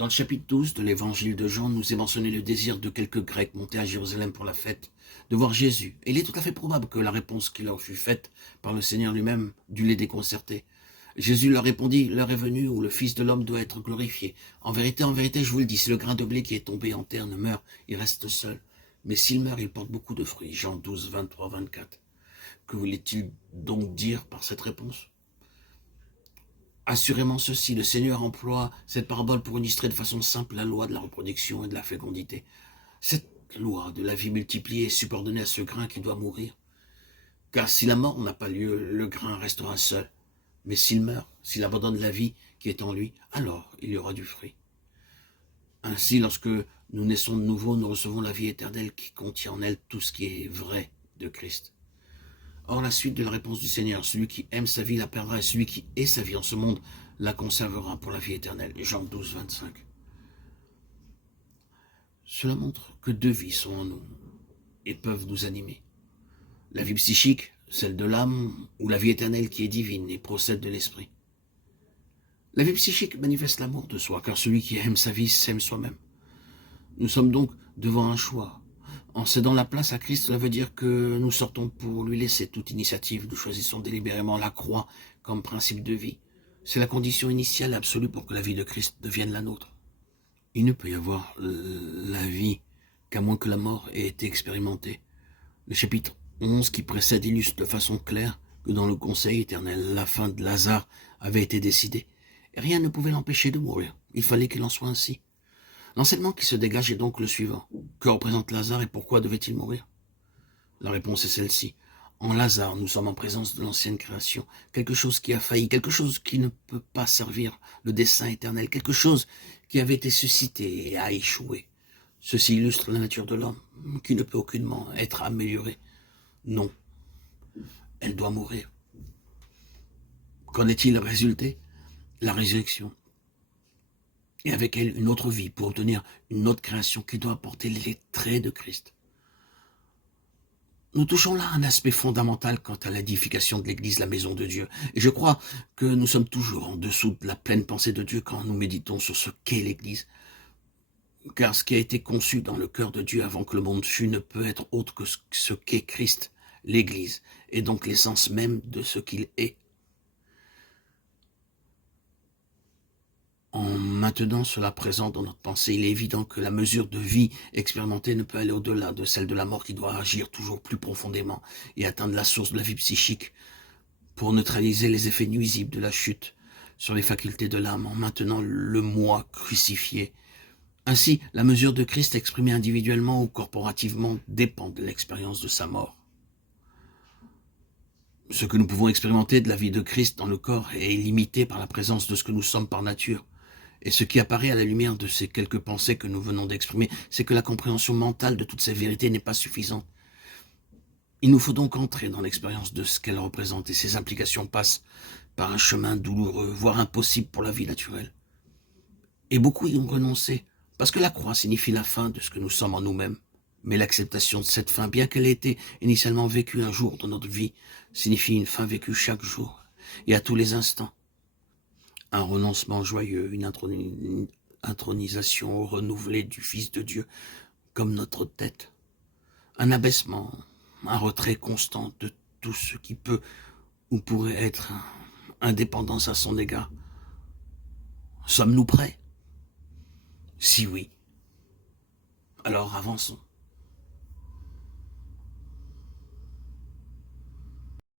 Dans le chapitre 12 de l'évangile de Jean, nous est mentionné le désir de quelques Grecs montés à Jérusalem pour la fête, de voir Jésus. Et il est tout à fait probable que la réponse qui leur fut faite par le Seigneur lui-même dut les déconcerter. Jésus leur répondit, l'heure est venue où le Fils de l'homme doit être glorifié. En vérité, je vous le dis, si le grain de blé qui est tombé en terre ne meurt, il reste seul. Mais s'il meurt, il porte beaucoup de fruits. Jean 12, 23, 24. Que voulait-il donc dire par cette réponse? Assurément ceci, le Seigneur emploie cette parabole pour illustrer de façon simple la loi de la reproduction et de la fécondité. Cette loi de la vie multipliée est subordonnée à ce grain qui doit mourir. Car si la mort n'a pas lieu, le grain restera seul. Mais s'il meurt, s'il abandonne la vie qui est en lui, alors il y aura du fruit. Ainsi, lorsque nous naissons de nouveau, nous recevons la vie éternelle qui contient en elle tout ce qui est vrai de Christ. Or, la suite de la réponse du Seigneur, celui qui aime sa vie la perdra, et celui qui est sa vie en ce monde la conservera pour la vie éternelle. Jean 12, 25. Cela montre que deux vies sont en nous et peuvent nous animer. La vie psychique, celle de l'âme, ou la vie éternelle qui est divine et procède de l'esprit. La vie psychique manifeste l'amour de soi, car celui qui aime sa vie s'aime soi-même. Nous sommes donc devant un choix. En cédant la place à Christ, cela veut dire que nous sortons pour lui laisser toute initiative. Nous choisissons délibérément la croix comme principe de vie. C'est la condition initiale absolue pour que la vie de Christ devienne la nôtre. Il ne peut y avoir la vie qu'à moins que la mort ait été expérimentée. Le chapitre 11 qui précède illustre de façon claire que dans le conseil éternel, la fin de Lazare avait été décidée. Et rien ne pouvait l'empêcher de mourir. Il fallait qu'il en soit ainsi. L'enseignement qui se dégage est donc le suivant. Que représente Lazare et pourquoi devait-il mourir? La réponse est celle-ci. En Lazare, nous sommes en présence de l'ancienne création, quelque chose qui a failli, quelque chose qui ne peut pas servir le dessein éternel, quelque chose qui avait été suscité et a échoué. Ceci illustre la nature de l'homme, qui ne peut aucunement être améliorée. Non, elle doit mourir. Qu'en est-il résulté? La résurrection. Et avec elle, une autre vie pour obtenir une autre création qui doit porter les traits de Christ. Nous touchons là un aspect fondamental quant à l'édification de l'Église, la maison de Dieu. Et je crois que nous sommes toujours en dessous de la pleine pensée de Dieu quand nous méditons sur ce qu'est l'Église. Car ce qui a été conçu dans le cœur de Dieu avant que le monde fût ne peut être autre que ce qu'est Christ, l'Église, et donc l'essence même de ce qu'il est. En maintenant cela présent dans notre pensée, il est évident que la mesure de vie expérimentée ne peut aller au-delà de celle de la mort qui doit agir toujours plus profondément et atteindre la source de la vie psychique pour neutraliser les effets nuisibles de la chute sur les facultés de l'âme en maintenant le moi crucifié. Ainsi, la mesure de Christ exprimée individuellement ou corporativement dépend de l'expérience de sa mort. Ce que nous pouvons expérimenter de la vie de Christ dans le corps est limité par la présence de ce que nous sommes par nature. Et ce qui apparaît à la lumière de ces quelques pensées que nous venons d'exprimer, c'est que la compréhension mentale de toutes ces vérités n'est pas suffisante. Il nous faut donc entrer dans l'expérience de ce qu'elles représentent, et ces implications passent par un chemin douloureux, voire impossible pour la vie naturelle. Et beaucoup y ont renoncé, parce que la croix signifie la fin de ce que nous sommes en nous-mêmes. Mais l'acceptation de cette fin, bien qu'elle ait été initialement vécue un jour dans notre vie, signifie une fin vécue chaque jour, et à tous les instants. Un renoncement joyeux, une intronisation renouvelée du Fils de Dieu comme notre tête, un abaissement, un retrait constant de tout ce qui peut ou pourrait être indépendance à son égard. Sommes-nous prêts? Si oui, alors avançons.